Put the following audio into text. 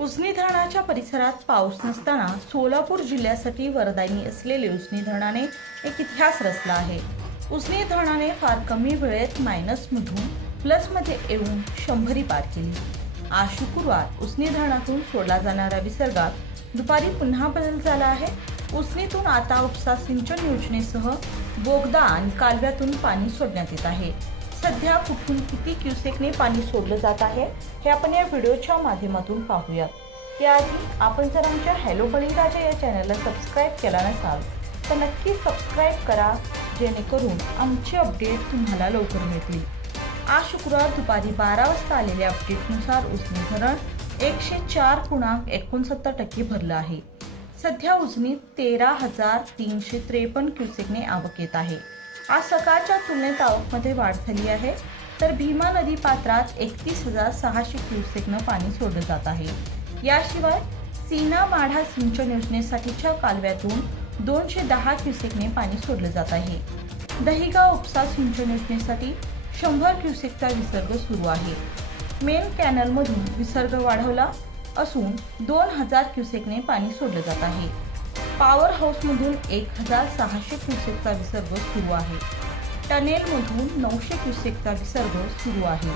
उजनी धरणाच्या परिसरात पाऊस नसताना सोलापूर जिल्ह्यासाठी वरदायिनी असलेले उजनी धरणाने एक इतिहास रचला आहे। उजनी धरणाने फार कमी वेळेत मायनसमधून प्लसमध्ये येऊन 100 पार केली। आज शुक्रवार उजनी धरणातून सोडला जाणाऱ्या विसर्गात दुपारी पुन्हा बदल झाला आहे। उजनीतून आता उपसा सिंचन योजनेसह बोगदा आणि कालव्यातून पाणी सोडण्यात येत आहे। सध्या कुठून किती क्युसेकने पाणी सोडलं जात आहे हे आपण या व्हिडिओच्या माध्यमातून पाहूयात। त्याआधी आपण जर आमच्या हॅलो बळीराजा या चॅनलला सबस्क्राइब केला नसाल तर नक्की सबस्क्राइब करा, जेणेकरून आमचे अपडेट तुम्हाला लवकर मिळतील। आज शुक्रवार दुपारी 12 वाजता आलेल्या अपडेटनुसार उजनी धरण 104.69% भरलं आहे। सध्या उजनीत 13,353 क्युसेकने आवक येत आहे। आज सकाळच्या तुलनेत आवकमध्ये वाढ झाली आहे, तर भीमा नदी पात्रात 31,600 क्युसेकनं पाणी सोडलं जात आहे। याशिवाय सीना माढा सिंचन योजनेसाठीच्या कालव्यातून 210 क्युसेकने पाणी सोडलं जात आहे। दहिगाव उपसा सिंचन योजनेसाठी 100 क्युसेकचा विसर्ग सुरू आहे। मेन कॅनलमधून विसर्ग वाढवला असून 2000 क्युसेकने पाणी सोडलं जात आहे। पॉवर हाऊसमधून 1,600 क्युसेकचा विसर्ग सुरू आहे। टनेलमधून 900 क्युसेकचा विसर्ग सुरू आहे।